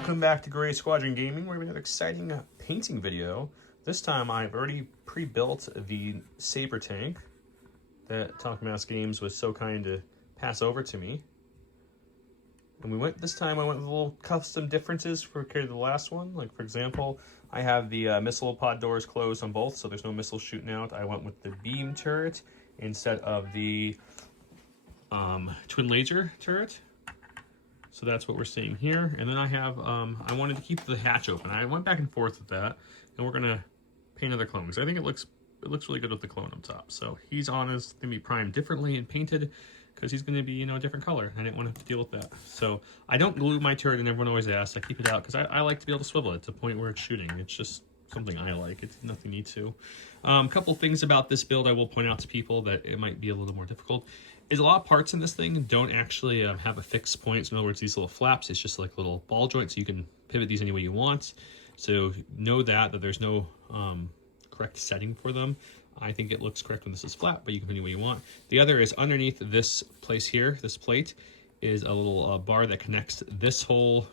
Welcome back to Gray Squadron Gaming. We're going to have an exciting painting video. This time I've already pre-built the Saber tank that Talk Mouse Games was so kind to pass over to me. And this time I went with little custom differences compared to the last one. Like for example, I have the missile pod doors closed on both, so there's no missiles shooting out. I went with the beam turret instead of the twin laser turret. So that's what we're seeing here. And then I have, I wanted to keep the hatch open. I went back and forth with that, and we're gonna paint another clone because I think it looks really good with the clone up top. So he's gonna be primed differently and painted because he's gonna be, you know, a different color. I didn't want to have to deal with that. So I don't glue my turret, and everyone always asks. I keep it out because I like to be able to swivel it to the point where it's shooting. It's just something I like. It's nothing need to. A couple things about this build I will point out to people that it might be a little more difficult. Is a lot of parts in this thing don't actually have a fixed point. So in other words, these little flaps, it's just like little ball joints. So you can pivot these any way you want. So know that there's no correct setting for them. I think it looks correct when this is flat, but you can put any way you want. The other is underneath this place here, this plate, is a little bar that connects this whole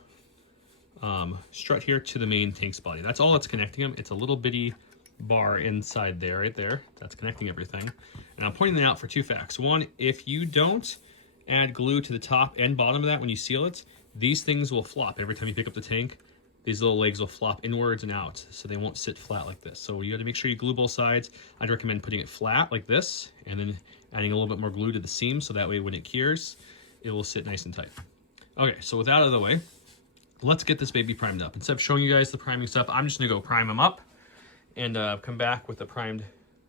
strut here to the main tank's body. That's all that's connecting them. It's a little bitty bar inside there, right there. That's connecting everything. And I'm pointing that out for two facts. One, if you don't add glue to the top and bottom of that when you seal it, these things will flop. Every time you pick up the tank, these little legs will flop inwards and out, so they won't sit flat like this. So you got to make sure you glue both sides. I'd recommend putting it flat like this, and then adding a little bit more glue to the seam, so that way when it cures, it will sit nice and tight. Okay, so with that out of the way, let's get this baby primed up. Instead of showing you guys the priming stuff, I'm just gonna go prime them up and come back with the primed,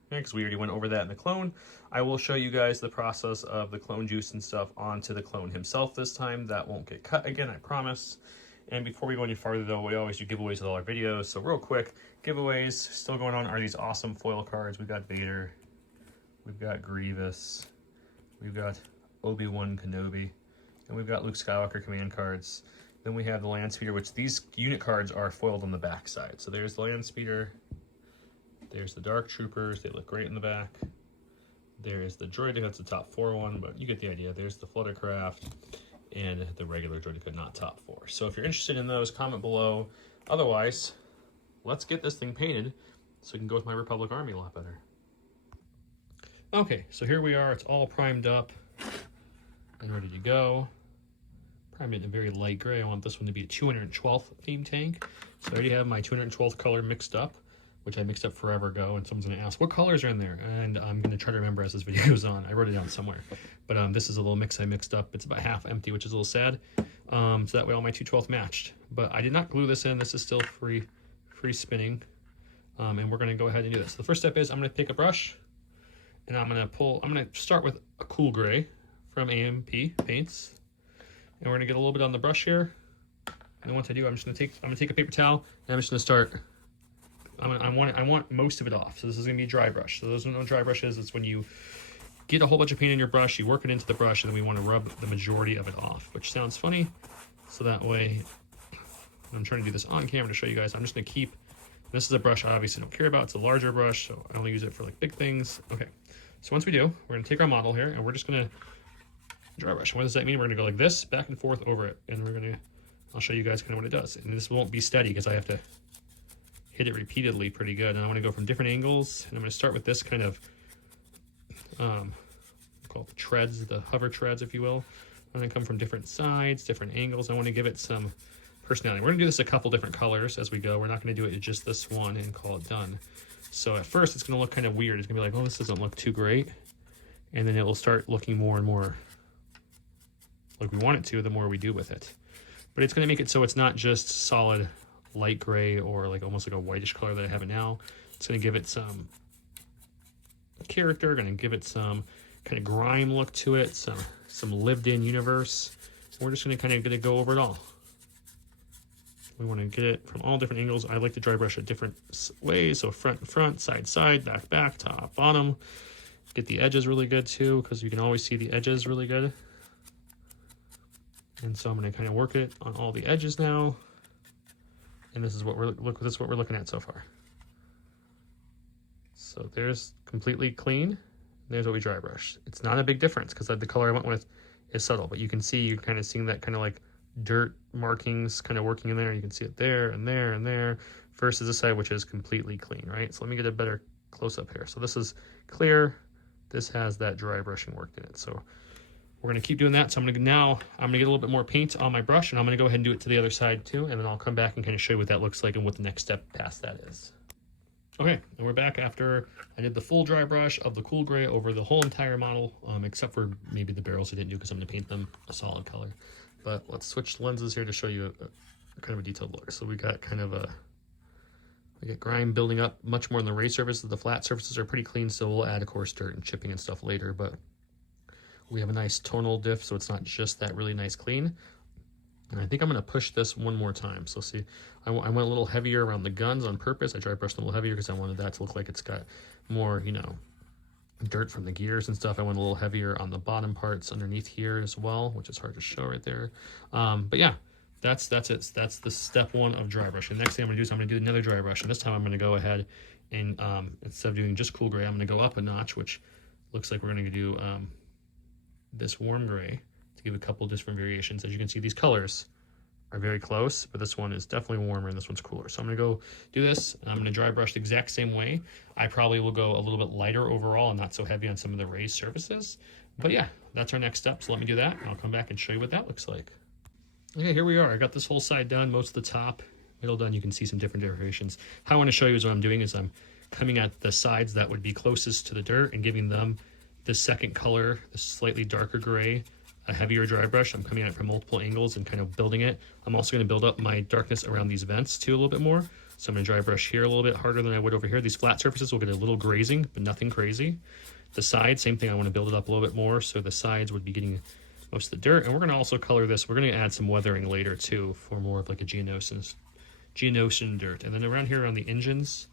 because we already went over that in the clone. I will show you guys the process of the clone juice and stuff onto the clone himself this time. That won't get cut again, I promise. And before we go any farther though, we always do giveaways with all our videos. So real quick, giveaways still going on are these awesome foil cards. We've got Vader, we've got Grievous, we've got Obi-Wan Kenobi, and we've got Luke Skywalker command cards. Then we have the Land Speeder, which these unit cards are foiled on the back side. So there's the Land Speeder. There's the Dark Troopers, they look great in the back. There's the Droideka, that's the top 4 one, but you get the idea. There's the Fluttercraft and the regular Droideka, not top 4. So if you're interested in those, comment below. Otherwise, let's get this thing painted so we can go with my Republic Army a lot better. Okay, so here we are, it's all primed up and ready to go. Primed it in a very light gray. I want this one to be a 212th theme tank. So I already have my 212th color mixed up, which I mixed up forever ago, and someone's gonna ask, what colors are in there? And I'm gonna try to remember as this video goes on. I wrote it down somewhere. But this is a little mix I mixed up. It's about half empty, which is a little sad. So that way all my 212th matched. But I did not glue this in. This is still free spinning. And we're gonna go ahead and do this. The first step is I'm gonna take a brush, and I'm gonna start with a cool gray from AMP Paints. And we're gonna get a little bit on the brush here. And then once I do, I'm gonna take a paper towel, and I'm just gonna start. I want most of it off. So this is gonna be a dry brush. So those are no dry brushes. It's when you get a whole bunch of paint in your brush, you work it into the brush, and then we want to rub the majority of it off, which sounds funny. So that way, I'm trying to do this on camera to show you guys. I'm just gonna keep, this is a brush I obviously don't care about. It's a larger brush, so I only use it for like big things. Okay, so once we do, we're gonna take our model here, and we're just gonna dry brush. What does that mean? We're gonna go like this, back and forth over it, and I'll show you guys kind of what it does. And this won't be steady because I have to hit it repeatedly pretty good. And I want to go from different angles, and I'm going to start with this kind of called the treads, the hover treads, if you will. I'm going to come from different sides, different angles. I want to give it some personality. We're going to do this a couple different colors as we go. We're not going to do it just this one and call it done. So at first it's going to look kind of weird. It's going to be like, oh, this doesn't look too great. And then it will start looking more and more like we want it to the more we do with it. But it's going to make it so it's not just solid light gray or like almost like a whitish color that I have it now. It's going to give it some character, going to give it some kind of grime look to it, some lived in universe. And we're just going to kind of go over it all. We want to get it from all different angles. I like to dry brush it different ways. So front, side, back, top, bottom. Get the edges really good too, because you can always see the edges really good. And so I'm going to kind of work it on all the edges now. And this is what we're looking at so far. So there's completely clean. There's what we dry brushed. It's not a big difference because the color I went with is subtle, but you can see, you're kind of seeing that kind of like dirt markings kind of working in there. You can see it there and there and there, versus this side, which is completely clean, right? So let me get a better close-up here. So this is clear. This has that dry brushing worked in it. So we're gonna keep doing that. So I'm gonna get a little bit more paint on my brush, and I'm gonna go ahead and do it to the other side too, and then I'll come back and kind of show you what that looks like and what the next step past that is. Okay, and we're back after I did the full dry brush of the cool gray over the whole entire model, except for maybe the barrels I didn't do because I'm gonna paint them a solid color. But let's switch lenses here to show you a kind of a detailed look. So we got kind of we get grime building up much more on the raised surfaces. The flat surfaces are pretty clean, so we'll add, of course, dirt and chipping and stuff later, but we have a nice tonal diff, so it's not just that really nice clean. And I think I'm going to push this one more time. So see, I went a little heavier around the guns on purpose. I dry brushed them a little heavier because I wanted that to look like it's got more, you know, dirt from the gears and stuff. I went a little heavier on the bottom parts underneath here as well, which is hard to show right there. But yeah, that's it. That's the step one of dry brushing. The next thing I'm going to do is I'm going to do another dry brush. And this time I'm going to go ahead and instead of doing just cool gray, I'm going to go up a notch, which looks like we're going to do this warm gray to give a couple different variations. As you can see, these colors are very close, but this one is definitely warmer and this one's cooler. So I'm gonna go do this. I'm gonna dry brush the exact same way. I probably will go a little bit lighter overall and not so heavy on some of the raised surfaces. But yeah, that's our next step. So let me do that and I'll come back and show you what that looks like. Okay, here we are. I got this whole side done, most of the top, middle done. You can see some different variations. How I wanna show you is what I'm doing is I'm coming at the sides that would be closest to the dirt and giving them the second color, the slightly darker gray, a heavier dry brush. I'm coming at it from multiple angles and kind of building it. I'm also going to build up my darkness around these vents too a little bit more. So I'm going to dry brush here a little bit harder than I would over here. These flat surfaces will get a little grazing, but nothing crazy. The sides, same thing. I want to build it up a little bit more, so the sides would be getting most of the dirt. And we're going to also color this. We're going to add some weathering later too for more of like a geonosis dirt. And then around here on the engines,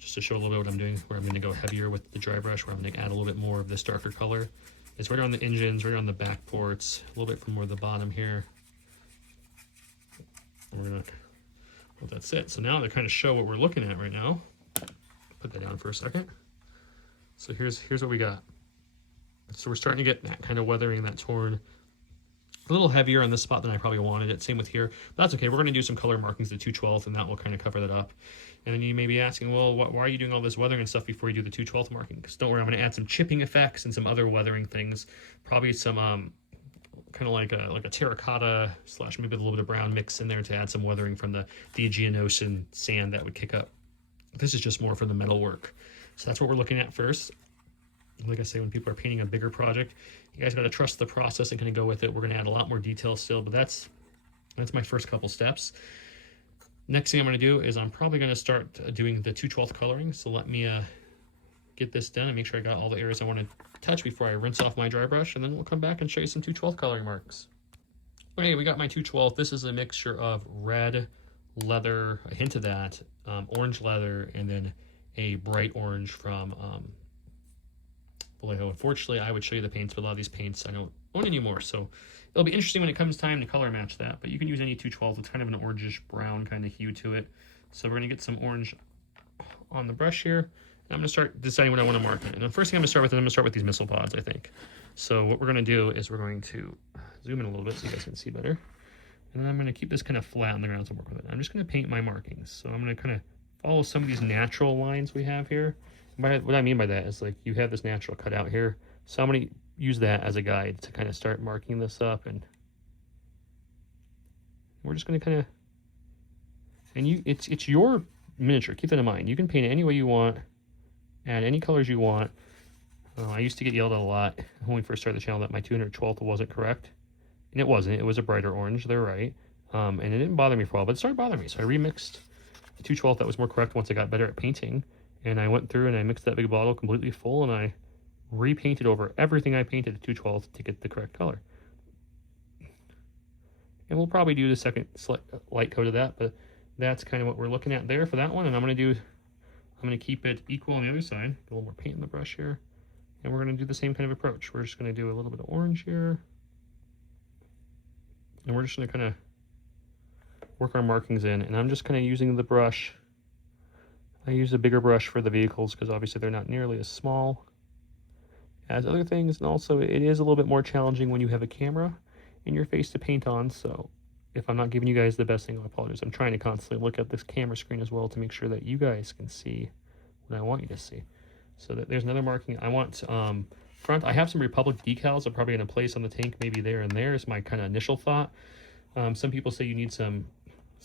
just to show a little bit what I'm doing, where I'm going to go heavier with the dry brush, where I'm going to add a little bit more of this darker color. It's right on the engines, right on the back ports, a little bit from more the bottom here. And we're gonna, well, that's it. So now to kind of show what we're looking at right now, put that down for a second. So here's what we got. So we're starting to get that kind of weathering, that torn, a little heavier on this spot than I probably wanted it. Same with here, but that's okay. We're gonna do some color markings to 2/12, and that will kind of cover that up. And then you may be asking, well, why are you doing all this weathering and stuff before you do the 2/12 marking? Because don't worry, I'm going to add some chipping effects and some other weathering things. Probably some kind of like a terracotta / maybe a little bit of brown mix in there to add some weathering from the geonosis sand that would kick up. This is just more for the metal work. So that's what we're looking at first. Like I say, when people are painting a bigger project, you guys got to trust the process and kind of go with it. We're going to add a lot more detail still, but that's my first couple steps. Next thing I'm going to do is I'm probably going to start doing the 2/12 coloring. So let me get this done and make sure I got all the areas I want to touch before I rinse off my dry brush, and then we'll come back and show you some 2/12 coloring marks. Okay, we got my 2/12. This is a mixture of red leather, a hint of that, orange leather, and then a bright orange from Vallejo. Unfortunately, I would show you the paints, but a lot of these paints I don't own anymore, so it'll be interesting when it comes time to color match that, but you can use any 2/12. It's kind of an orangish brown kind of hue to it. So we're gonna get some orange on the brush here. And I'm gonna start deciding what I want to mark it. And the first thing I'm gonna start with these missile pods, I think. So what we're gonna do is we're going to zoom in a little bit so you guys can see better. And then I'm gonna keep this kind of flat on the ground to work with it. I'm just gonna paint my markings. So I'm gonna kind of follow some of these natural lines we have here. And what I mean by that is like you have this natural cutout here. So I'm gonna use that as a guide to kind of start marking this up, and we're just going to kind of, and it's your miniature, keep that in mind. You can paint it any way you want, add any colors you want. I used to get yelled at a lot when we first started the channel that my 212th wasn't correct, and it wasn't. It was a brighter orange, they're right. And it didn't bother me for a while, but it started bothering me, so I remixed the 212th that was more correct once I got better at painting, and I went through and I mixed that big bottle completely full, and I repainted over everything I painted at 2/12 to get the correct color. And we'll probably do the second light coat of that, but that's kind of what we're looking at there for that one. And I'm going to keep it equal on the other side. Get a little more paint in the brush here. And we're going to do the same kind of approach. We're just going to do a little bit of orange here. And we're just going to kind of work our markings in. And I'm just kind of using the brush. I use a bigger brush for the vehicles because obviously they're not nearly as small as other things, and also it is a little bit more challenging when you have a camera in your face to paint on, so if I'm not giving you guys the best angle, I apologize. I'm trying to constantly look at this camera screen as well to make sure that you guys can see what I want you to see. So that there's another marking. I want front. I have some Republic decals I'm probably going to place on the tank, maybe there and there is my kind of initial thought. Some people say you need some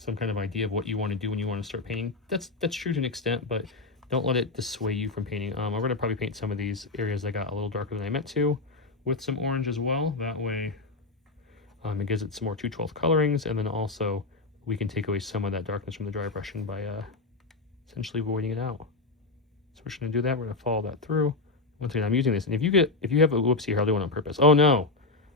kind of idea of what you want to do when you want to start painting. That's true to an extent, but don't let it dissuade you from painting. I'm going to probably paint some of these areas that got a little darker than I meant to with some orange as well. That way it gives it some more 2/12 colorings, and then also we can take away some of that darkness from the dry brushing by essentially voiding it out. So we're just going to do that. We're going to follow that through. Once again, I'm using this, and if you have a whoopsie here, I'll do it on purpose. Oh no,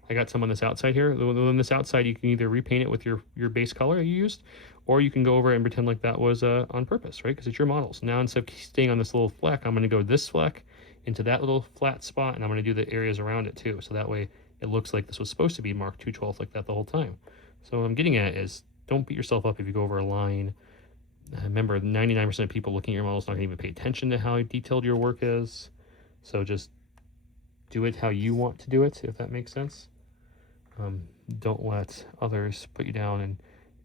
I got some on this outside here. On this outside, you can either repaint it with your base color you used, or you can go over and pretend like that was on purpose, right? Because it's your models. Now, instead of staying on this little fleck, I'm going to go this fleck into that little flat spot, and I'm going to do the areas around it too. So that way it looks like this was supposed to be marked 2/12 like that the whole time. So what I'm getting at is, don't beat yourself up if you go over a line. Remember, 99% of people looking at your models not going to even pay attention to how detailed your work is. So just do it how you want to do it, if that makes sense. Don't let others put you down. And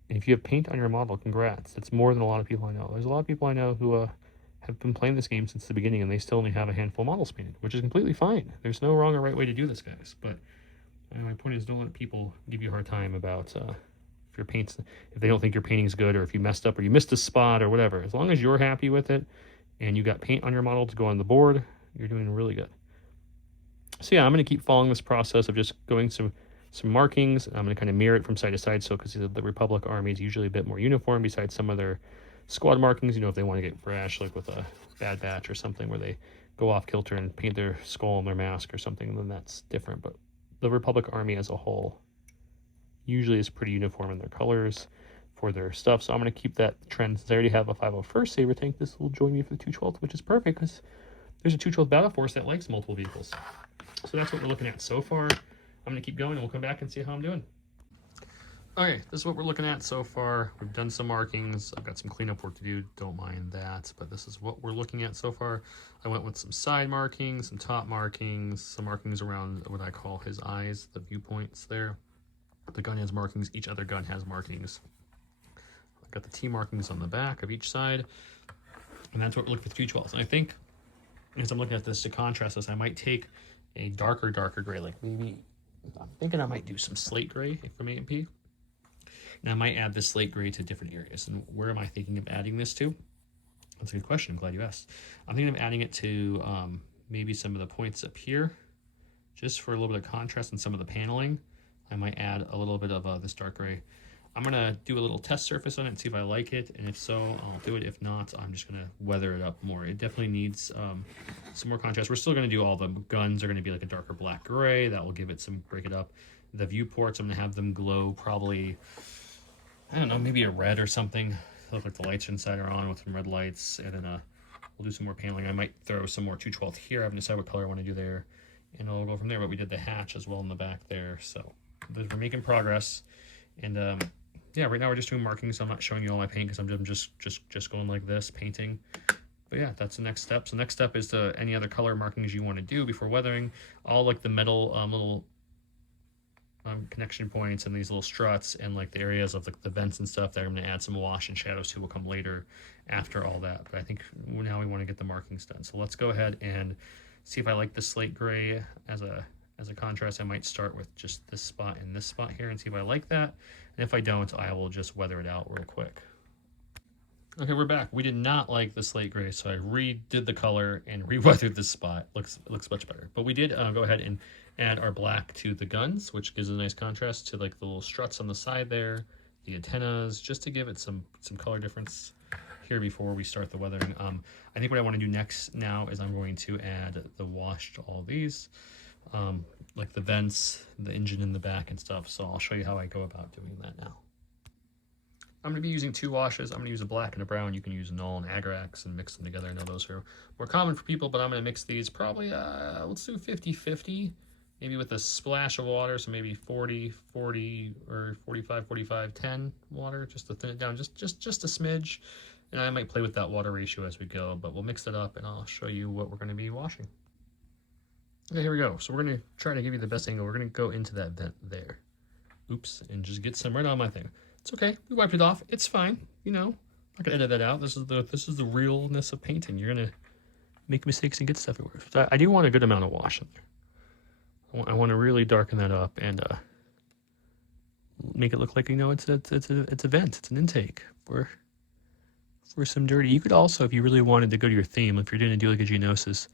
if you have paint on your model, congrats. It's more than a lot of people I know. There's a lot of people I know who have been playing this game since the beginning, and they still only have a handful of models painted, which is completely fine. There's no wrong or right way to do this, guys. But my point is, don't let people give you a hard time about if they don't think your painting's good, or if you messed up or you missed a spot or whatever. As long as you're happy with it and you got paint on your model to go on the board, you're doing really good. So yeah, I'm going to keep following this process of just going some markings. I'm going to kind of mirror it from side to side. So because the Republic Army is usually a bit more uniform besides some of their squad markings, if they want to get brash, like with a Bad Batch or something where they go off kilter and paint their skull on their mask or something, then that's different. But the Republic Army as a whole usually is pretty uniform in their colors for their stuff. So I'm going to keep that trend. Since I already have a 501st Saber tank, this will join me for the 2/12, which is perfect because there's a 2/12 battle force that likes multiple vehicles. So that's what we're looking at so far. I'm going to keep going, and we'll come back and see how I'm doing. Okay, this is what we're looking at so far. We've done some markings. I've got some cleanup work to do. Don't mind that, but this is what we're looking at so far. I went with some side markings, some top markings, some markings around what I call his eyes, the viewpoints there. The gun has markings. Each other gun has markings. I've got the T markings on the back of each side, and that's what we're looking for 2/12. And I think, as I'm looking at this to contrast this, I might take a darker gray, like maybe, I'm thinking I might do some slate gray from A&P. And I might add this slate gray to different areas. And where am I thinking of adding this to? That's a good question. I'm glad you asked. I'm thinking of adding it to maybe some of the points up here, just for a little bit of contrast in some of the paneling. I might add a little bit of this dark gray. I'm going to do a little test surface on it and see if I like it. And if so, I'll do it. If not, I'm just going to weather it up more. It definitely needs some more contrast. We're still going to do all the guns are going to be like a darker black gray. That will give it some, break it up. The viewports, I'm going to have them glow probably, I don't know, maybe a red or something. Look like the lights inside are on with some red lights. And then we'll do some more paneling. I might throw some more 2/12 here. I haven't decided what color I want to do there. And I'll go from there. But we did the hatch as well in the back there. So we're making progress. And yeah, right now we're just doing markings. So I'm not showing you all my paint because I'm just going like this, painting. But yeah, that's the next step. So next step is to any other color markings you want to do before weathering. All like the metal little connection points and these little struts and like the areas of like the vents and stuff that I'm going to add some wash and shadows to will come later after all that. But I think now we want to get the markings done. So let's go ahead and see if I like the slate gray as a contrast. I might start with just this spot and this spot here and see if I like that. And if I don't, I will just weather it out real quick. Okay, we're back. We did not like the slate gray, so I redid the color and re-weathered this spot. Looks much better. But we did go ahead and add our black to the guns, which gives a nice contrast to like the little struts on the side there, the antennas, just to give it some color difference here before we start the weathering. I think what I want to do next now is I'm going to add the wash to all these. Like the vents, the engine in the back and stuff. So I'll show you how I go about doing that now. I'm going to be using two washes. I'm going to use a black and a brown. You can use Null and Agrax and mix them together. I know those are more common for people, but I'm going to mix these probably, let's do 50-50, maybe with a splash of water. So maybe 40, or 45, 10 water, just to thin it down, just a smidge. And I might play with that water ratio as we go, but we'll mix it up and I'll show you what we're going to be washing. Okay, here we go. So we're going to try to give you the best angle. We're going to go into that vent there. Oops, and just get some right on my thing. It's okay. We wiped it off. It's fine. You know, I'm not gonna edit that out. This is the realness of painting. You're gonna make mistakes and get stuff everywhere. So I do want a good amount of wash in there. I want to really darken that up and make it look like, you know, it's a vent. It's an intake for some dirty. You could also, if you really wanted to go to your theme, if you're going to do like a Geonosis,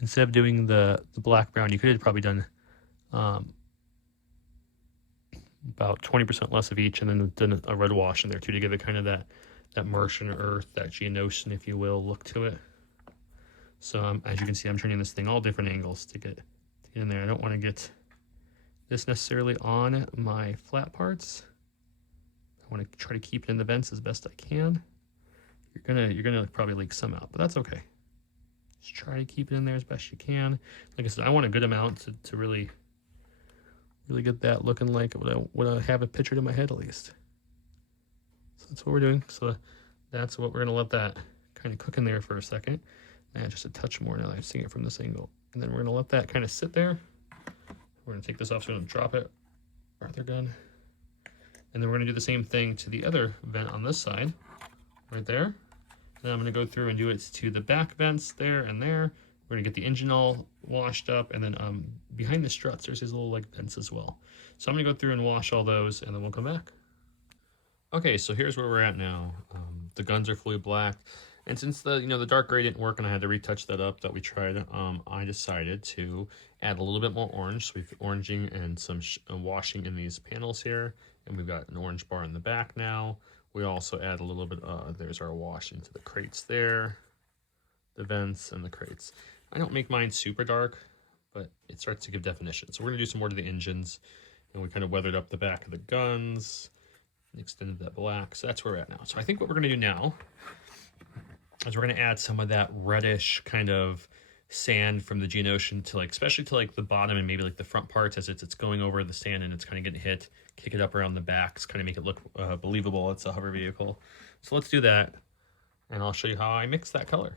instead of doing the black brown, you could have probably done about 20% less of each, and then done a red wash in there too, to give it kind of that Martian earth, that Geonosian, if you will, look to it. So as you can see, I'm turning this thing all different angles to get in there. I don't want to get this necessarily on my flat parts. I want to try to keep it in the vents as best I can. You're gonna probably leak some out, but that's okay. Just try to keep it in there as best you can. Like I said, I want a good amount to really get that looking like what I have it pictured in my head, at least. So that's what we're doing. So that's what we're gonna let that kind of cook in there for a second. And just a touch more now that I'm seeing it from this angle. And then we're gonna let that kind of sit there. We're gonna take this off, so we're gonna drop it, Arthur gun. And then we're gonna do the same thing to the other vent on this side, right there. Then I'm gonna go through and do it to the back vents there and there. We're gonna get the engine all washed up, and then behind the struts, there's these little like vents as well. So I'm gonna go through and wash all those, and then we'll come back. Okay, so here's where we're at now. The guns are fully black. And since the dark gray didn't work and I had to retouch that up that we tried, I decided to add a little bit more orange. So we've oranging and some washing in these panels here. And we've got an orange bar in the back now. We also add a little bit, there's our wash into the crates there, the vents and the crates. I don't make mine super dark, but it starts to give definition. So we're gonna do some more to the engines, and we kind of weathered up the back of the guns and extended that black. So that's where we're at now. So I think what we're gonna do now is we're going to add some of that reddish kind of sand from the Geonosian to especially to the bottom and maybe the front parts as it's going over the sand and it's kind of getting hit, kick it up around the backs, kind of make it look believable. It's a hover vehicle. So let's do that, and I'll show you how I mix that color.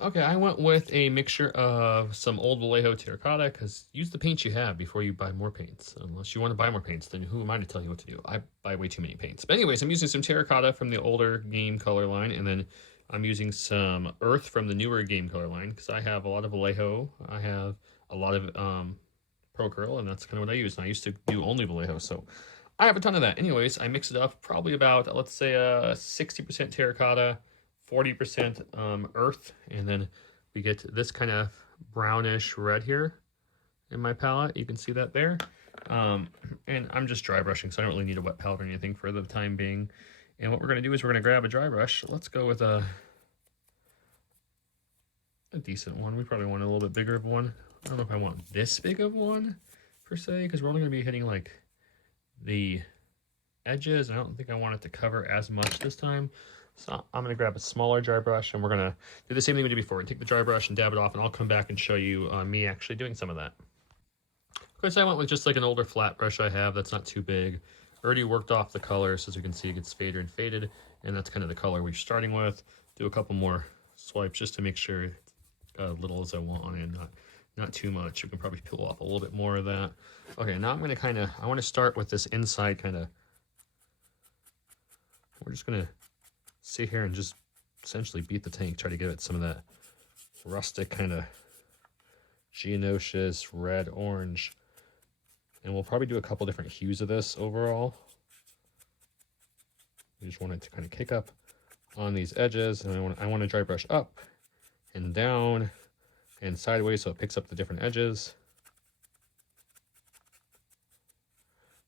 Okay, I went with a mixture of some old Vallejo terracotta, because use the paints you have before you buy more paints. Unless you want to buy more paints, then who am I to tell you what to do? I buy way too many paints. But anyways, I'm using some terracotta from the older game color line, and then I'm using some earth from the newer game color line, because I have a lot of Vallejo. I have a lot of Pro Curl, and that's kind of what I use. And I used to do only Vallejo, so I have a ton of that. Anyways, I mix it up probably about, let's say, 60% terracotta, 40% earth, and then we get this kind of brownish red here in my palette. You can see that there. And I'm just dry brushing, so I don't really need a wet palette or anything for the time being. And what we're going to do is we're going to grab a dry brush. Let's go with a decent one. We probably want a little bit bigger of one. I don't know if I want this big of one per se, because we're only going to be hitting the edges. I don't think I want it to cover as much this time. So I'm going to grab a smaller dry brush, and we're going to do the same thing we did before. We're going to take the dry brush and dab it off, and I'll come back and show you me actually doing some of that. Okay, so I went with just an older flat brush I have that's not too big. Already worked off the colors. As you can see, it gets faded and faded, and that's kind of the color we're starting with. Do a couple more swipes just to make sure it's got as little as I want on it, not too much. You can probably peel off a little bit more of that. Okay, now I'm going to I want to start with this inside we're just going to sit here and just essentially beat the tank, try to give it some of that rustic kind of Geonosian red orange. And we'll probably do a couple different hues of this overall. We just want it to kind of kick up on these edges, and I want to dry brush up and down and sideways so it picks up the different edges.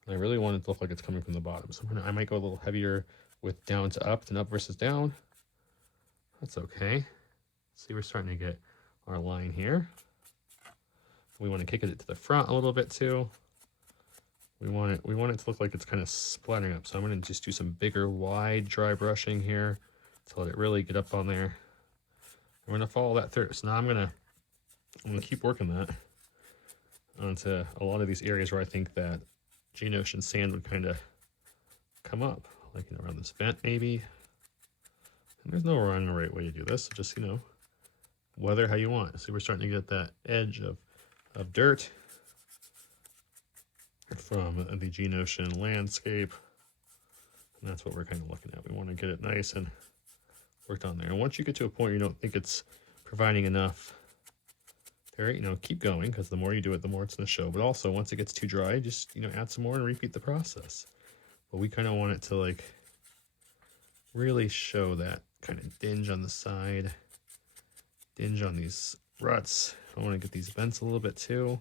And I really want it to look like it's coming from the bottom, so I might go a little heavier with down to up than up versus down. That's okay. See, we're starting to get our line here. We want to kick it to the front a little bit too. We want it to look like it's kind of splattering up. So I'm going to just do some bigger, wide dry brushing here to let it really get up on there. I'm going to follow that through. So now I'm going to keep working that onto a lot of these areas where I think that Geonosian sand would kind of come up, like around this vent maybe. And there's no wrong or right way to do this. So just weather how you want. See, we're starting to get that edge of dirt. from the G-Notion landscape. And that's what we're kind of looking at. We want to get it nice and worked on there. And once you get to a point you don't think it's providing enough there, you know, keep going, because the more you do it, the more it's going to show. But also, once it gets too dry, just, you know, add some more and repeat the process. But we kind of want it to, like, really show that kind of dinge on the side, dinge on these ruts. I want to get these vents a little bit too.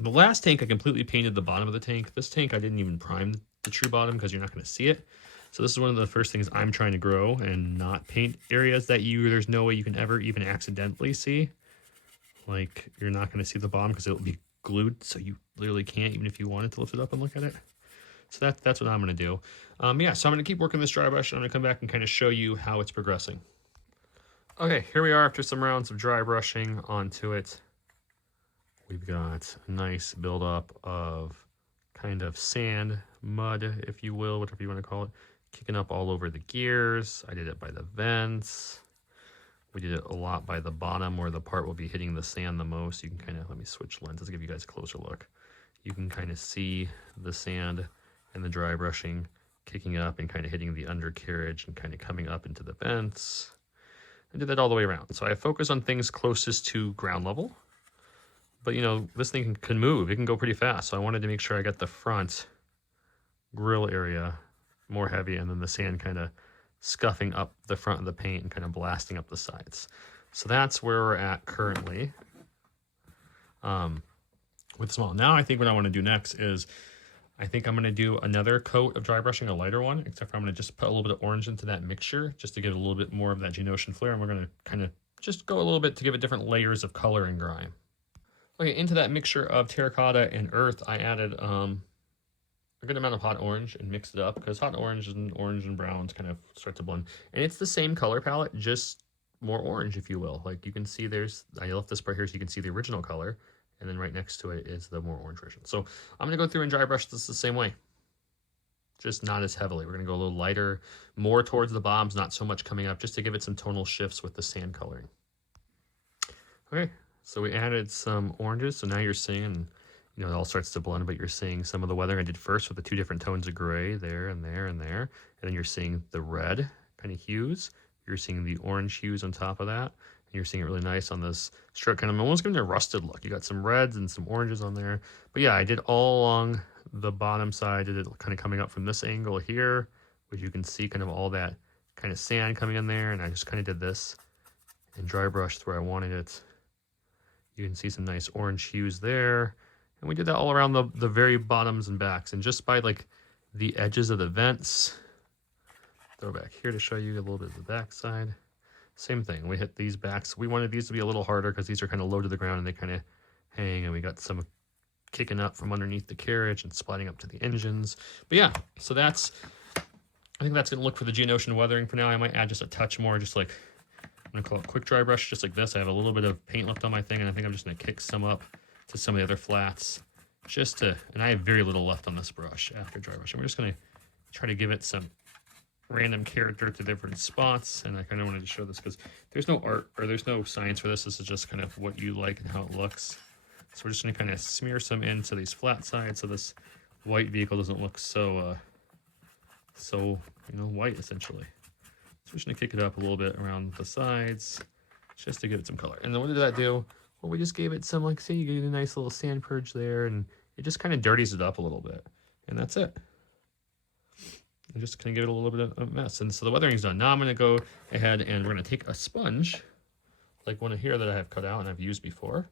The last tank, I completely painted the bottom of the tank. This tank, I didn't even prime the true bottom because you're not going to see it. So this is one of the first things I'm trying to grow and not paint areas that there's no way you can ever even accidentally see. Like, you're not going to see the bottom because it'll be glued, so you literally can't, even if you wanted to lift it up and look at it. So that's what I'm going to do. Yeah, so I'm going to keep working this dry brush, and I'm going to come back and kind of show you how it's progressing. Okay, here we are after some rounds of dry brushing onto it. We've got a nice buildup of kind of sand, mud, if you will, whatever you want to call it, kicking up all over the gears. I did it by the vents. We did it a lot by the bottom where the part will be hitting the sand the most. You can kind of, let me switch lenses, give you guys a closer look. You can kind of see the sand and the dry brushing kicking up and kind of hitting the undercarriage and kind of coming up into the vents. I did that all the way around. So I focus on things closest to ground level. But, you know, this thing can move. It can go pretty fast. So I wanted to make sure I got the front grill area more heavy, and then the sand kind of scuffing up the front of the paint and kind of blasting up the sides. So that's where we're at currently with small. Now I think what I want to do next is I think I'm going to do another coat of dry brushing, a lighter one, except for I'm going to just put a little bit of orange into that mixture just to give it a little bit more of that G-Notion flair. And we're going to kind of just go a little bit to give it different layers of color and grime. Okay, into that mixture of terracotta and earth, I added a good amount of hot orange and mixed it up, because hot orange and browns kind of start to blend. And it's the same color palette, just more orange, if you will. Like, you can see I left this part here so you can see the original color, and then right next to it is the more orange version. So I'm going to go through and dry brush this the same way, just not as heavily. We're going to go a little lighter, more towards the bottoms, not so much coming up, just to give it some tonal shifts with the sand coloring. Okay, so we added some oranges, so now you're seeing, you know, it all starts to blend, but you're seeing some of the weathering I did first with the two different tones of gray there and there and there. And then you're seeing the red kind of hues. You're seeing the orange hues on top of that. And you're seeing it really nice on this strip, kind of almost giving it a rusted look. You got some reds and some oranges on there. But yeah, I did all along the bottom side. I did it kind of coming up from this angle here, which you can see kind of all that kind of sand coming in there. And I just kind of did this and dry brushed where I wanted it. You can see some nice orange hues there. And we did that all around the very bottoms and backs. And just by like the edges of the vents, throw back here to show you a little bit of the back side. Same thing, we hit these backs. We wanted these to be a little harder because these are kind of low to the ground and they kind of hang, and we got some kicking up from underneath the carriage and sliding up to the engines. But yeah, so I think that's gonna look for the G-Notion weathering for now. I might add just a touch more, just like, I'm gonna call it quick dry brush, just like this. I have a little bit of paint left on my thing, and I think I'm just gonna kick some up to some of the other flats, and I have very little left on this brush after dry brushing. We're just gonna try to give it some random character to different spots, and I kind of wanted to show this because there's no art or there's no science for this. This is just kind of what you like and how it looks. So we're just gonna kind of smear some into these flat sides so this white vehicle doesn't look so white essentially. So we're just gonna kick it up a little bit around the sides just to give it some color. And then what did that do? Well, we just gave it some, like, say you get a nice little sand purge there, and it just kind of dirties it up a little bit. And that's it. And just kind of give it a little bit of a mess. And so the weathering's done. Now I'm going to go ahead and we're going to take a sponge, like one here that I have cut out and I've used before.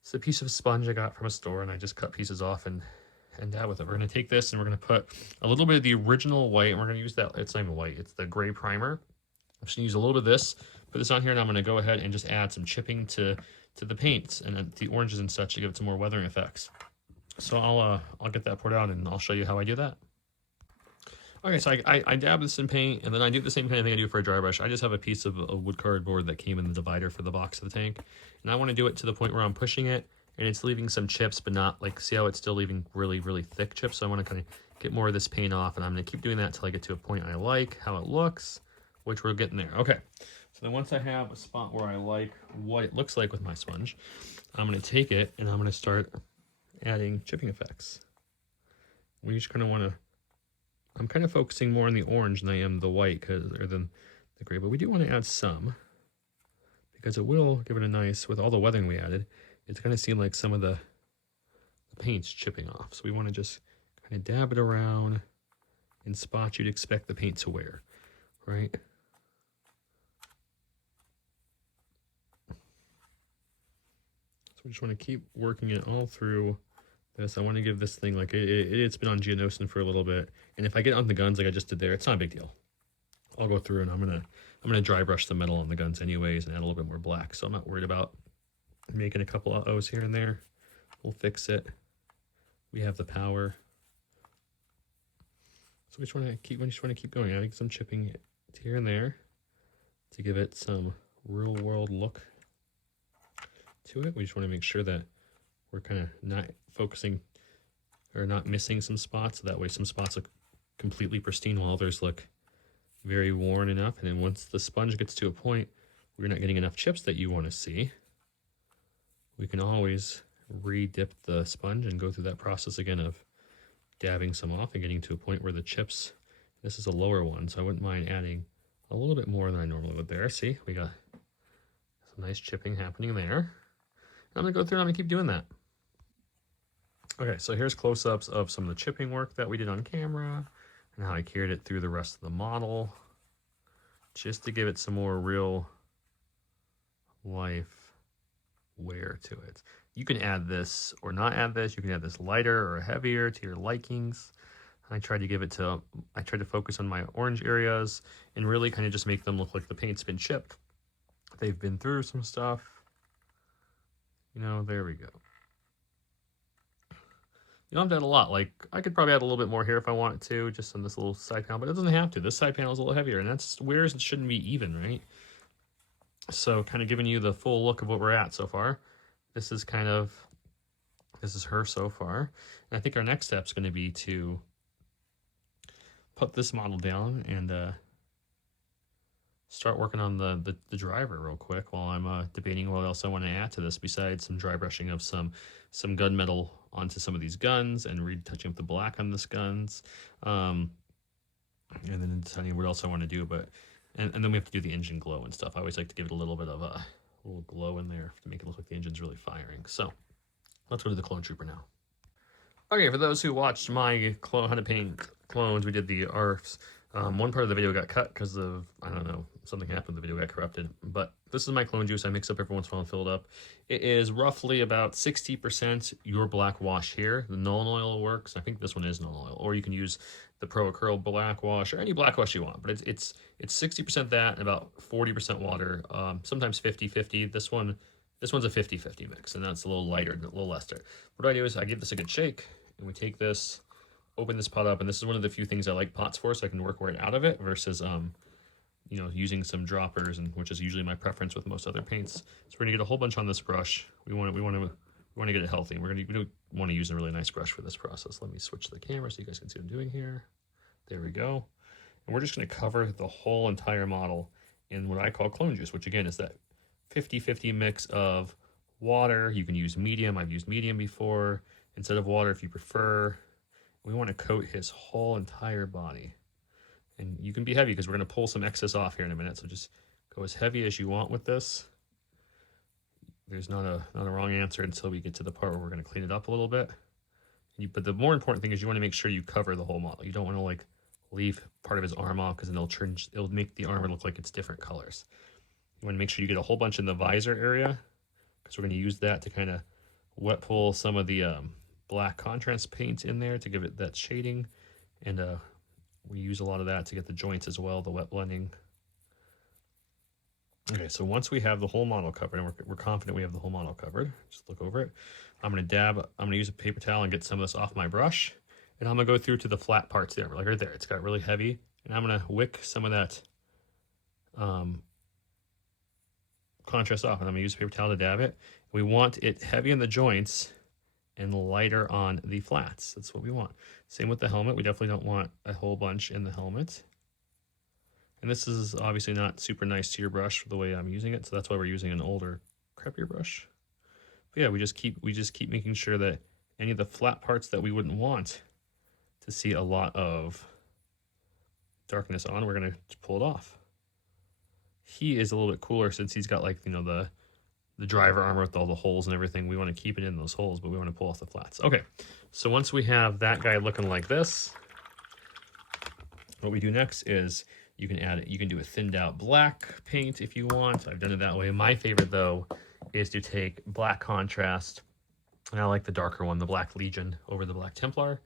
It's a piece of sponge I got from a store, and I just cut pieces off and dab with it. We're going to take this and we're going to put a little bit of the original white, and we're going to use that, it's not even white, it's the gray primer. I'm just going to use a little bit of this, put this on here, and I'm going to go ahead and just add some chipping to the paints and the oranges and such to give it some more weathering effects. So I'll get that poured out and I'll show you how I do that. Okay, so I dab this in paint, and then I do the same kind of thing I do for a dry brush. I just have a piece of a wood cardboard that came in the divider for the box of the tank, and I want to do it to the point where I'm pushing it and it's leaving some chips, but not, like, see how it's still leaving really, really thick chips? So I want to kind of get more of this paint off, and I'm going to keep doing that until I get to a point I like how it looks, which we're getting there. Okay, so So then once I have a spot where I like what it looks like with my sponge, I'm going to take it and I'm going to start adding chipping effects. We just kind of want to, I'm kind of focusing more on the orange than I am the white, or than the gray, but we do want to add some, because it will give it a nice, with all the weathering we added, it's going to seem like some of the paint's chipping off. So we want to just kind of dab it around in spots you'd expect the paint to wear, right? So we just want to keep working it all through this. I want to give this thing, like, it's been on geonosin for a little bit, and if I get on the guns like I just did there, it's not a big deal. I'll go through and I'm gonna dry brush the metal on the guns anyways and add a little bit more black, so I'm not worried about making a couple of O's here and there. We'll fix it. We have the power. So we just want to keep going, adding some chipping here and there to give it some real world look to it. We just want to make sure that we're kind of not focusing or not missing some spots, so that way some spots look completely pristine while others look very worn enough. And then once the sponge gets to a point where you're not getting enough chips that you want to see, we can always re-dip the sponge and go through that process again of dabbing some off and getting to a point where the chips, this is a lower one, so I wouldn't mind adding a little bit more than I normally would there. See, we got some nice chipping happening there. And I'm gonna go through and I'm gonna keep doing that. Okay, so here's close-ups of some of the chipping work that we did on camera and how I carried it through the rest of the model, just to give it some more real life wear to it. You can add this or not add this. You can add this lighter or heavier to your likings. I tried to focus on my orange areas and really kind of just make them look like the paint's been chipped. They've been through some stuff. You know, there we go. You don't have to add a lot. Like, I could probably add a little bit more here if I wanted to, just on this little side panel, but it doesn't have to. This side panel is a little heavier, and that's where it shouldn't be even, right? So kind of giving you the full look of what we're at so far. This is her so far. And I think our next step is going to be to put this model down and start working on the driver real quick while I'm debating what else I want to add to this besides some dry brushing of some gunmetal onto some of these guns and retouching up the black on this guns, and then deciding what else I want to do. But and then we have to do the engine glow and stuff. I always like to give it a little bit of a little glow in there to make it look like the engine's really firing. So let's go to the clone trooper now. Okay, for those who watched my how to paint clones, we did the ARFs. One part of the video got cut because of, I don't know, something happened, the video got corrupted. But this is my clone juice. I mix up every once in a while and fill it up. It is roughly about 60% your black wash here. The Nuln Oil works. I think this one is Nuln Oil. Or you can use the Pro Acryl black wash or any black wash you want. But it's 60% that and about 40% water. Sometimes 50-50. This one's a 50-50 mix, and that's a little lighter, a little less there. What I do is I give this a good shake, and we take this, open this pot up, and this is one of the few things I like pots for, so I can work right out of it versus you know, using some droppers, and which is usually my preference with most other paints. So we're gonna get a whole bunch on this brush. We want to get it healthy. We don't want to use a really nice brush for this process. Let me switch the camera so you guys can see what I'm doing here. There we go. And we're just gonna cover the whole entire model in what I call clone juice, which again is that 50-50 mix of water. You can use medium. I've used medium before instead of water if you prefer. We want to coat his whole entire body. And you can be heavy because we're going to pull some excess off here in a minute. So just go as heavy as you want with this. There's not a wrong answer until we get to the part where we're going to clean it up a little bit. But the more important thing is you want to make sure you cover the whole model. You don't want to like leave part of his arm off because then it'll make the armor look like it's different colors. You want to make sure you get a whole bunch in the visor area because we're going to use that to kind of wet pull some of the black contrast paint in there to give it that shading. And we use a lot of that to get the joints as well, the wet blending. Okay, so once we have the whole model covered, and we're confident we have the whole model covered, just look over it. I'm gonna use a paper towel and get some of this off my brush, and I'm gonna go through to the flat parts there, like right there. It's got really heavy, and I'm gonna wick some of that contrast off, and I'm gonna use a paper towel to dab it. We want it heavy in the joints and lighter on the flats. That's what we want. Same with the helmet. We definitely don't want a whole bunch in the helmet. And this is obviously not super nice to your brush the way I'm using it, so that's why we're using an older, crappier brush. But yeah, we just keep making sure that any of the flat parts that we wouldn't want to see a lot of darkness on, we're gonna pull it off. He is a little bit cooler since he's got, like, you know, the driver armor with all the holes and everything. We want to keep it in those holes, but we want to pull off the flats. Okay, so once we have that guy looking like this, what we do next is you can do a thinned out black paint if you want. I've done it that way. My favorite though is to take black contrast, and I like the darker one, the Black Legion over the Black Templar.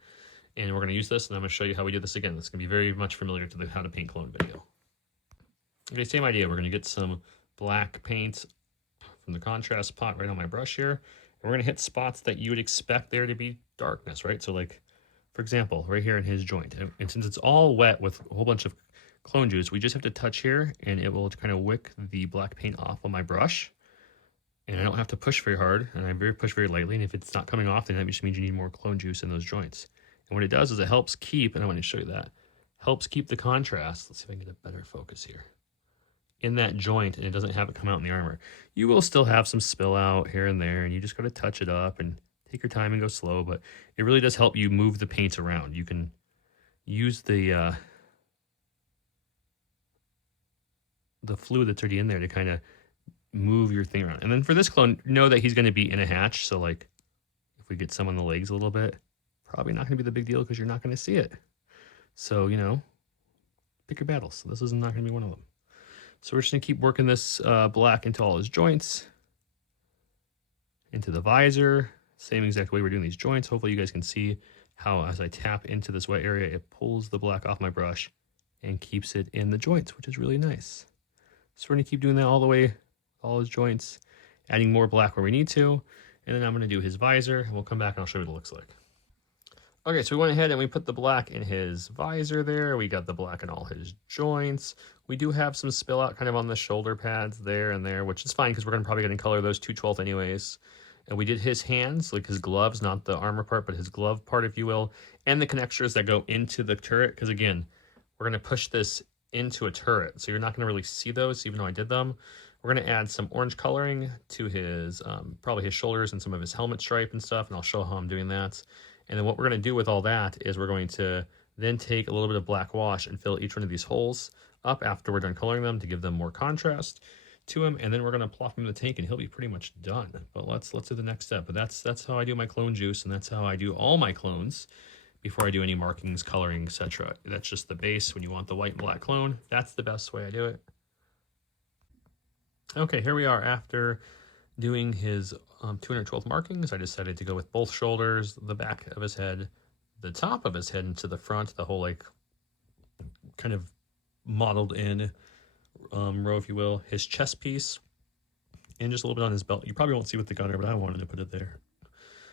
And we're going to use this, and I'm going to show you how we do this again. This is going to be very much familiar to the how to paint clone video. Okay, same idea. We're going to get some black paint from the contrast pot right on my brush here. And we're going to hit spots that you would expect there to be darkness, right? So like, for example, right here in his joint. And since it's all wet with a whole bunch of clone juice, we just have to touch here and it will kind of wick the black paint off on my brush. And I don't have to push very hard, and I push very lightly. And if it's not coming off, then that just means you need more clone juice in those joints. And what it does is it helps keep, and I want to show you that, helps keep the contrast. Let's see if I can get a better focus here. In that joint, and it doesn't have it come out in the armor. You will still have some spill out here and there, and you just got to touch it up and take your time and go slow, but it really does help you move the paint around. You can use the fluid that's already in there to kind of move your thing around. And then for this clone, know that he's going to be in a hatch, so like if we get some on the legs a little bit, probably not going to be the big deal because you're not going to see it. So, you know, pick your battles. So this is not going to be one of them. So we're just going to keep working this black into all his joints, into the visor, same exact way we're doing these joints. Hopefully you guys can see how as I tap into this wet area, it pulls the black off my brush and keeps it in the joints, which is really nice. So we're going to keep doing that all the way, all his joints, adding more black where we need to. And then I'm going to do his visor, and we'll come back and I'll show you what it looks like. Okay, so we went ahead and we put the black in his visor there. We got the black in all his joints. We do have some spill out kind of on the shoulder pads there and there, which is fine because we're gonna probably gonna color those 2/12 anyways. And we did his hands, like his gloves, not the armor part, but his glove part, if you will, and the connectors that go into the turret. Because again, we're gonna push this into a turret, so you're not gonna really see those, even though I did them. We're gonna add some orange coloring to his, probably his shoulders and some of his helmet stripe and stuff, and I'll show how I'm doing that. And then what we're going to do with all that is we're going to then take a little bit of black wash and fill each one of these holes up after we're done coloring them to give them more contrast to him. And then we're going to plop him in the tank and he'll be pretty much done. But let's do the next step. But that's how I do my clone juice, and that's how I do all my clones before I do any markings, coloring, etc. That's just the base. When you want the white and black clone, that's the best way I do it. Okay, here we are after doing his 212 markings. I decided to go with both shoulders, the back of his head, the top of his head, and to the front, the whole like kind of modeled in row, if you will, his chest piece, and just a little bit on his belt. You probably won't see with the gunner, but I wanted to put it there.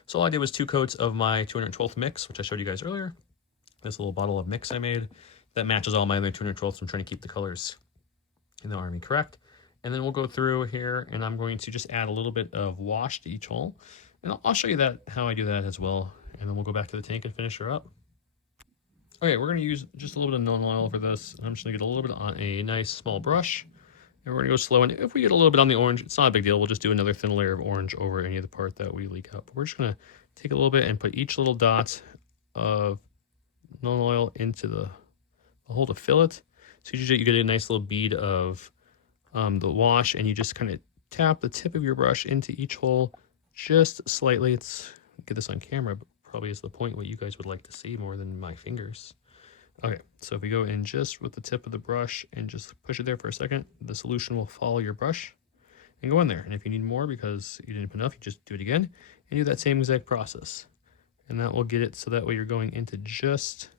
So all I did was 2 coats of my 212th mix, which I showed you guys earlier. This little bottle of mix I made that matches all my other 212ths. I'm trying to keep the colors in the army correct. And then we'll go through here, and I'm going to just add a little bit of wash to each hole. And I'll show you that how I do that as well. And then we'll go back to the tank and finish her up. Okay, we're going to use just a little bit of non oil for this. I'm just going to get a little bit on a nice small brush. And we're going to go slow. And if we get a little bit on the orange, it's not a big deal. We'll just do another thin layer of orange over any of the part that we leak out. But we're just going to take a little bit and put each little dot of non oil into the hole to fill it. So usually you get a nice little bead of the wash, and you just kind of tap the tip of your brush into each hole just slightly. It's get this on camera, but probably is the point what you guys would like to see more than my fingers. Okay, so if we go in just with the tip of the brush and just push it there for a second, the solution will follow your brush and go in there. And if you need more because you didn't put enough, you just do it again and do that same exact process. And that will get it so that way you're going into just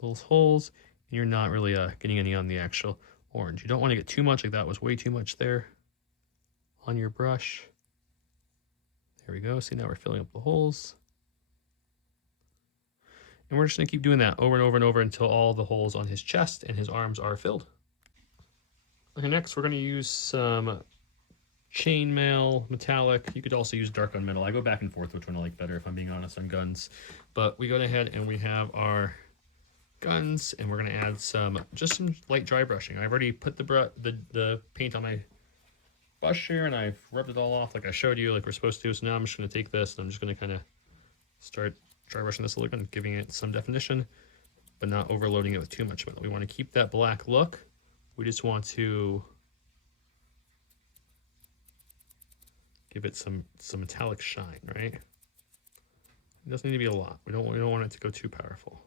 those holes and you're not really getting any on the actual orange. You don't want to get too much, like that was way too much there on your brush. There we go. See, now we're filling up the holes. And we're just going to keep doing that over and over and over until all the holes on his chest and his arms are filled. Okay, next we're going to use some chainmail metallic. You could also use dark gunmetal. I go back and forth which one I like better if I'm being honest on guns. But we go ahead and we have our guns, and we're gonna add just some light dry brushing. I've already put the paint on my brush here, and I've rubbed it all off like I showed you, like we're supposed to. So now I'm just gonna take this and I'm just gonna kind of start dry brushing this a little bit and giving it some definition, but not overloading it with too much metal. We want to keep that black look. We just want to give it some metallic shine, right? It doesn't need to be a lot. We don't want it to go too powerful.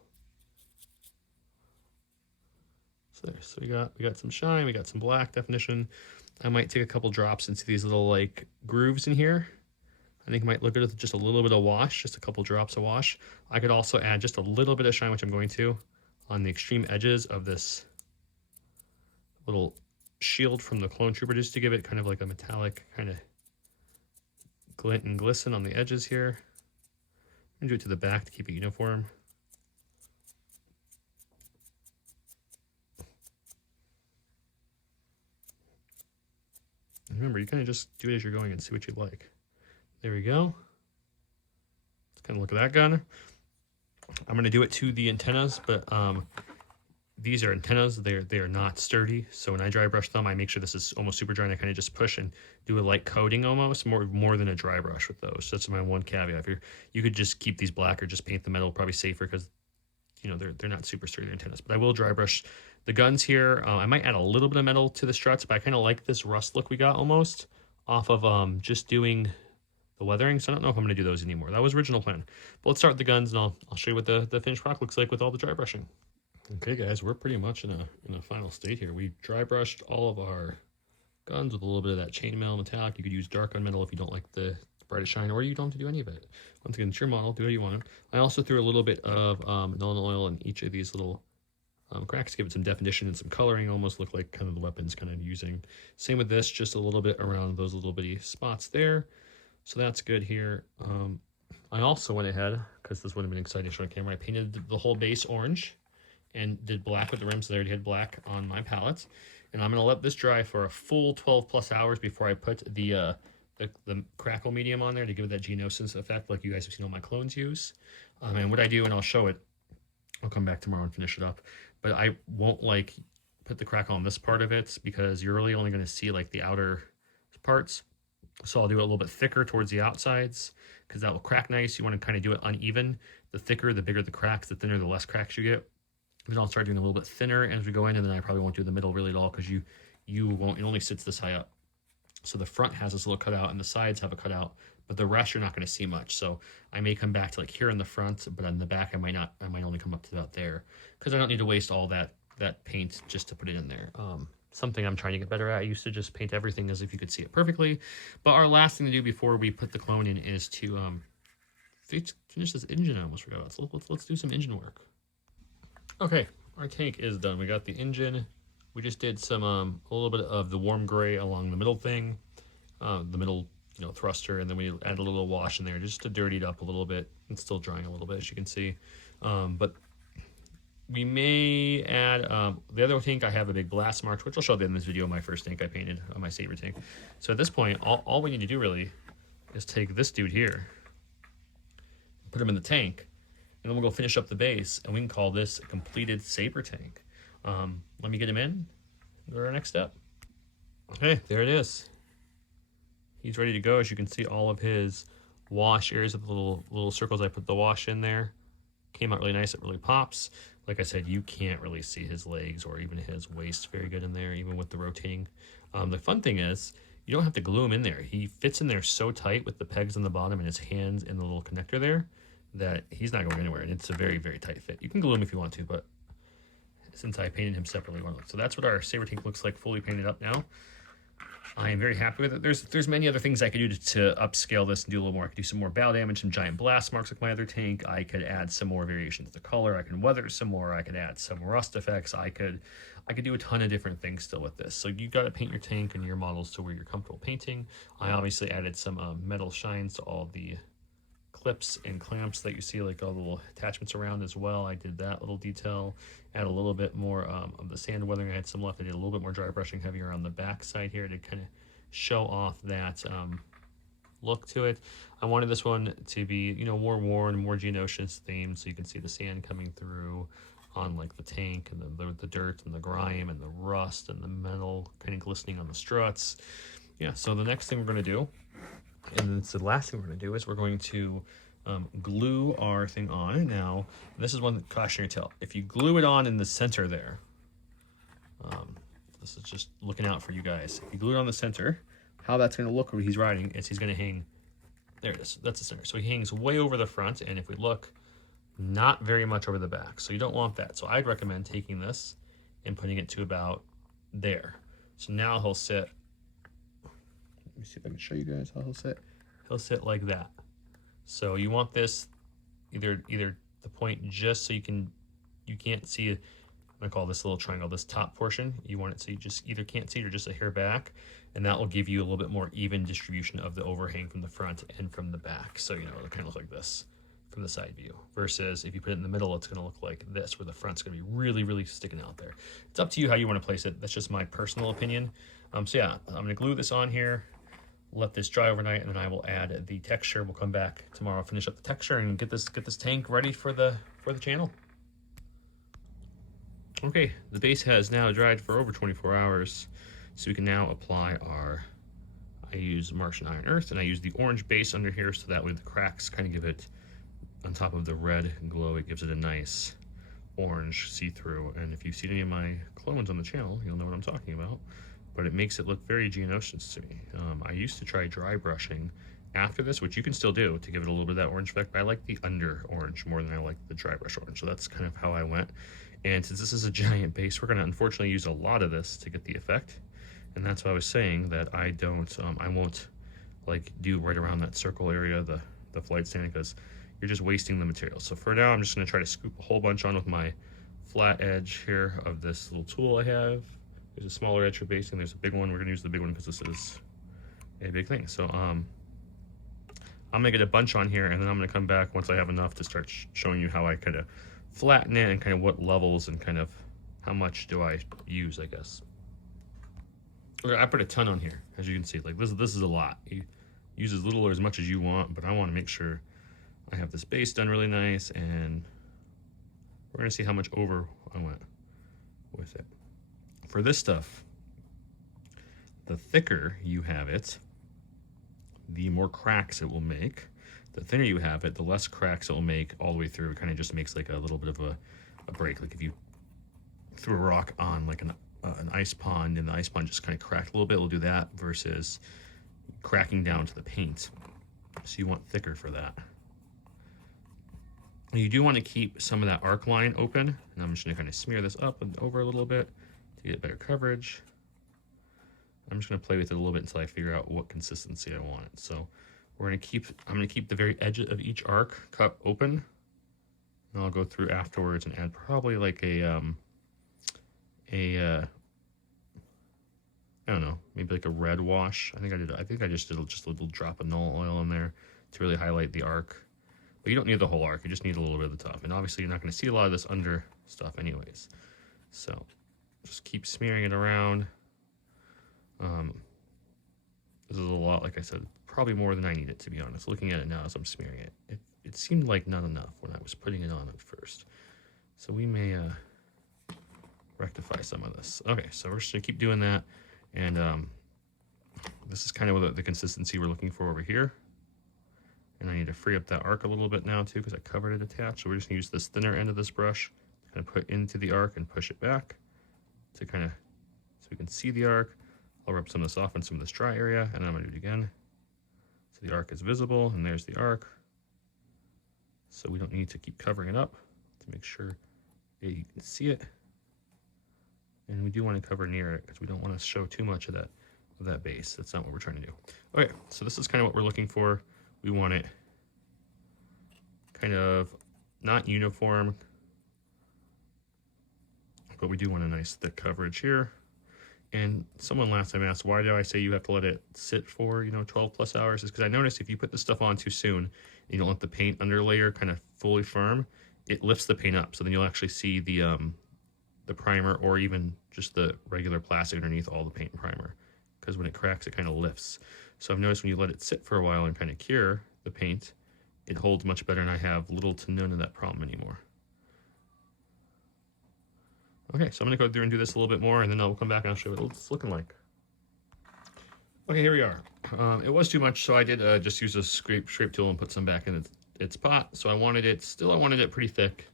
So there. So we got some shine, we got some black definition. I might take a couple drops into these little like grooves in here. I think it might look good with just a little bit of wash, just a couple drops of wash. I could also add just a little bit of shine, which I'm going to, on the extreme edges of this little shield from the Clone Trooper, just to give it kind of like a metallic kind of glint and glisten on the edges here. I'm gonna do it to the back to keep it uniform. And remember, you kind of just do it as you're going and see what you like. There we go. Let's kind of look at that gun. I'm gonna do it to the antennas, but these are antennas. They are not sturdy. So when I dry brush them, I make sure this is almost super dry, and I kind of just push and do a light coating almost, more than a dry brush with those. So that's my one caveat. If you could just keep these black or just paint the metal, probably safer, because you know they're not super sturdy antennas. But I will dry brush the guns here. I might add a little bit of metal to the struts, but I kind of like this rust look we got almost off of just doing the weathering. So I don't know if I'm going to do those anymore. That was original plan. But let's start with the guns, and I'll show you what the finished product looks like with all the dry brushing. Okay guys, we're pretty much in a final state here. We dry brushed all of our guns with a little bit of that chainmail metallic. You could use dark gunmetal if you don't like the brightest shine, or you don't have to do any of it. Once again, it's your model, do what you want. I also threw a little bit of Nuln oil in each of these little cracks to give it some definition and some coloring, almost look like kind of the weapons kind of using. Same with this, just a little bit around those little bitty spots there. So that's good here. I also went ahead, because this would have been exciting to show on camera, I painted the whole base orange and did black with the rims. So I already had black on my palette, and I'm gonna let this dry for a full 12 plus hours before I put the crackle medium on there to give it that geonosis effect like you guys have seen all my clones use. And what I do, and I'll show it, I'll come back tomorrow and finish it up, but I won't like put the crackle on this part of it, because you're really only going to see like the outer parts. So I'll do it a little bit thicker towards the outsides, because that will crack nice. You want to kind of do it uneven. The thicker, the bigger the cracks, the thinner, the less cracks you get. Then I'll start doing a little bit thinner as we go in, and then I probably won't do the middle really at all, because you won't, it only sits this high up. So the front has this little cutout and the sides have a cutout, but the rest you're not going to see much. So I may come back to like here in the front, but on the back I might only come up to about there, because I don't need to waste all that paint just to put it in there. Something I'm trying to get better at. I used to just paint everything as if you could see it perfectly. But our last thing to do before we put the clone in is to finish this engine. I almost forgot about. So let's do some engine work. Okay, our tank is done. We got the engine. We just did some a little bit of the warm gray along the middle thing, the middle thruster, and then we add a little wash in there just to dirty it up a little bit. It's still drying a little bit, as you can see, but we may add the other tank. I have a big blast marks, which I'll show you in this video. My first tank I painted on my Saber tank. So at this point, all we need to do really is take this dude here, put him in the tank, and then we'll go finish up the base, and we can call this a completed Saber tank. Let me get him in. Go to our next step. Okay, there it is. He's ready to go. As you can see, all of his wash areas with the little circles I put the wash in there came out really nice. It really pops. Like I said, you can't really see his legs or even his waist very good in there, even with the rotating. The fun thing is, you don't have to glue him in there. He fits in there so tight with the pegs on the bottom and his hands in the little connector there that he's not going anywhere, and it's a very, very tight fit. You can glue him if you want to, but since I painted him separately, so that's what our Saber tank looks like, fully painted up now. I am very happy with it. There's many other things I could do to upscale this and do a little more. I could do some more bow damage, some giant blast marks like my other tank. I could add some more variation to the color. I can weather some more. I could add some rust effects. I could do a ton of different things still with this. So you got to paint your tank and your models to where you're comfortable painting. I obviously added some metal shines to all the clips and clamps that you see, like all the little attachments around as well. I did that little detail. Add a little bit more of the sand weathering. I had some left. I did a little bit more dry brushing heavier on the back side here to kind of show off that look to it. I wanted this one to be more worn, more Geonosians themed, so you can see the sand coming through. on like the tank and the dirt and the grime and the rust and the metal kind of glistening on the struts. Yeah, so the next thing we're going to do, and it's the last thing we're going to do, is we're going to glue our thing on. Now, this is one cautionary tale. If you glue it on in the center there, this is just looking out for you guys. If you glue it on the center, how that's going to look when he's riding is he's going to hang, there it is, that's the center. So he hangs way over the front, and if we look, not very much over the back. So you don't want that. So I'd recommend taking this and putting it to about there. So now he'll sit, let me see if I can show you guys how he'll sit. He'll sit like that. So you want this either the point just so you can't see it. I'm gonna call this little triangle, this top portion. You want it so you just either can't see it or just a hair back, and that will give you a little bit more even distribution of the overhang from the front and from the back. So you know it'll kind of look like this from the side view, versus if you put it in the middle, it's gonna look like this, where the front's gonna be really, really sticking out there. It's up to you how you want to place it. That's just my personal opinion. So yeah, I'm gonna glue this on here, let this dry overnight, and then I will add the texture. We'll come back tomorrow, finish up the texture, and get this tank ready for the channel. Okay, the base has now dried for over 24 hours, so we can now apply our, I use Martian Iron Earth, and I use the orange base under here, so that way the cracks kind of give it, on top of the red glow, it gives it a nice orange see-through. And if you've seen any of my clones on the channel, you'll know what I'm talking about, but it makes it look very Geonosians to me. I used to try dry brushing after this, which you can still do to give it a little bit of that orange effect, but I like the under orange more than I like the dry brush orange, so that's kind of how I went. And since this is a giant base, we're gonna unfortunately use a lot of this to get the effect. And that's why I was saying that I won't like do right around that circle area, the flight stand, because you're just wasting the material. So for now, I'm just gonna try to scoop a whole bunch on with my flat edge here of this little tool I have. There's a smaller edge for basting, there's a big one. We're gonna use the big one because this is a big thing. So I'm gonna get a bunch on here, and then I'm gonna come back once I have enough to start showing you how I kind of flatten it and kind of what levels and kind of how much do I use, I guess. Okay, I put a ton on here, as you can see. Like this is a lot. You use as little or as much as you want, but I want to make sure I have this base done really nice, and we're gonna see how much over I went with it. For this stuff, the thicker you have it, the more cracks it will make. The thinner you have it, the less cracks it will make all the way through. It kind of just makes like a little bit of a break. Like if you threw a rock on like an ice pond, and the ice pond just kind of cracked a little bit, we'll do that, versus cracking down to the paint. So you want thicker for that. And you do want to keep some of that arc line open, and I'm just gonna kind of smear this up and over a little bit to get better coverage. I'm just gonna play with it a little bit until I figure out what consistency I want it. So I'm gonna keep the very edge of each arc cut open, and I'll go through afterwards and add probably like I don't know, maybe like a red wash. I think I just did just a little drop of Null oil in there to really highlight the arc. But you don't need the whole arc, you just need a little bit of the top. And obviously you're not gonna see a lot of this under stuff anyways. So just keep smearing it around. This is a lot, like I said, probably more than I need it, to be honest. Looking at it now as I'm smearing it, it seemed like not enough when I was putting it on at first. So we may rectify some of this. Okay, so we're just gonna keep doing that. And this is kind of what the consistency we're looking for over here. And I need to free up that arc a little bit now too, because I covered it attached. So we're just gonna use this thinner end of this brush to kind of put into the arc and push it back to kind of, so we can see the arc. I'll rub some of this off in some of this dry area, and I'm gonna do it again. So the arc is visible, and there's the arc. So we don't need to keep covering it up to make sure you can see it. And we do want to cover near it because we don't want to show too much of that base. That's not what we're trying to do. Okay, so this is kind of what we're looking for. We want it kind of not uniform, but we do want a nice thick coverage here. And someone last time asked, why do I say you have to let it sit for 12 plus hours? Is because I noticed if you put this stuff on too soon and you don't let the paint underlayer kind of fully firm, it lifts the paint up. So then you'll actually see the primer, or even just the regular plastic underneath all the paint and primer, because when it cracks, it kind of lifts. So I've noticed when you let it sit for a while and kind of cure the paint, it holds much better, and I have little to none of that problem anymore. Okay, so I'm gonna go through and do this a little bit more, and then I'll come back and I'll show you what it's looking like. Okay, here we are. It was too much, so I did just use a scrape tool and put some back in its pot. So I wanted it pretty thick.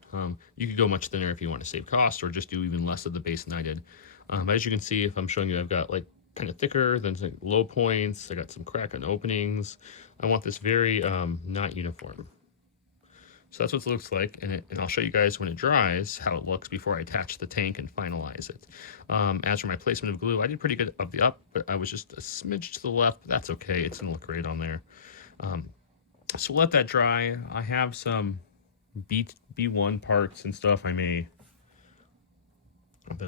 You could go much thinner if you want to save cost, or just do even less of the base than I did. But as you can see, if I'm showing you, I've got like kind of thicker, then some low points. I got some crack and openings. I want this very not uniform. So that's what it looks like, and I'll show you guys when it dries how it looks before I attach the tank and finalize it. As for my placement of glue, I did pretty good of the up, but I was just a smidge to the left, but that's okay. It's gonna look great on there. So let that dry. I have some B1 parts and stuff that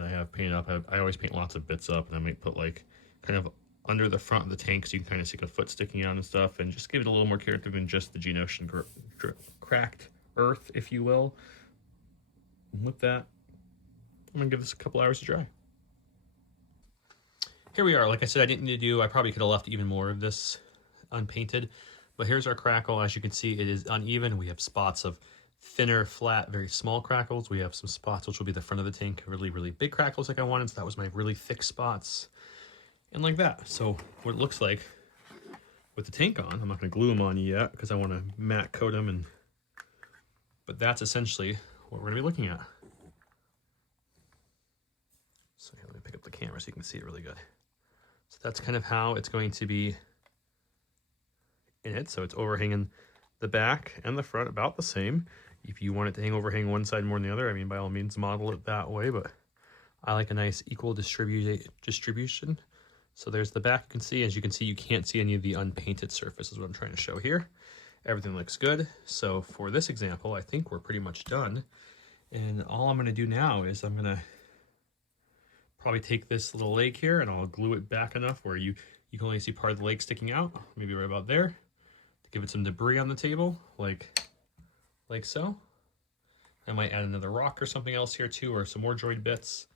I have painted up. I always paint lots of bits up, and I might put like kind of under the front of the tank so you can kind of see a foot sticking out and stuff, and just give it a little more character than just the Geonosian cracked earth, if you will. And with that, I'm gonna give this a couple hours to dry. Here we are. Like I said, I didn't need to do, I probably could have left even more of this unpainted, but here's our crackle. As you can see, it is uneven. We have spots of thinner, flat, very small crackles. We have some spots which will be the front of the tank, really, really big crackles like I wanted. So that was my really thick spots. And like that. So what it looks like with the tank on, I'm not going to glue them on yet because I want to matte coat them, but that's essentially what we're going to be looking at. So here, let me pick up the camera so you can see it really good. So that's kind of how it's going to be in it. So it's overhanging the back and the front about the same. If you want it to overhang one side more than the other, I mean, by all means model it that way, but I like a nice equal distribution. So there's the back. You can see, as you can see, you can't see any of the unpainted surface is what I'm trying to show here. Everything looks good. So for this example, I think we're pretty much done. And all I'm gonna do now is I'm gonna probably take this little leg here and I'll glue it back enough where you can only see part of the leg sticking out, maybe right about there, to give it some debris on the table, like so. I might add another rock or something else here too, or some more jointed bits.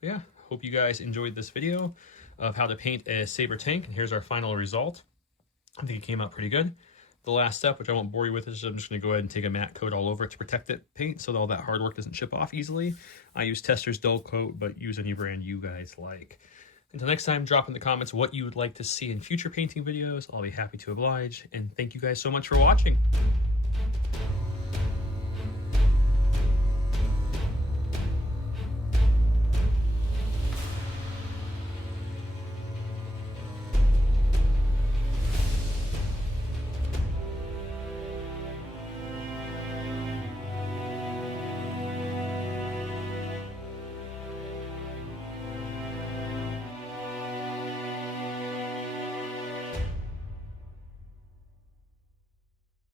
But yeah, hope you guys enjoyed this video of how to paint a Saber tank, and here's our final result. I think it came out pretty good. The last step, which I won't bore you with, is I'm just going to go ahead and take a matte coat all over it to protect it, paint, so that all that hard work doesn't chip off easily. I use Tester's Dull Coat, but use any brand you guys like. Until next time, drop in the comments what you would like to see in future painting videos. I'll be happy to oblige, and thank you guys so much for watching.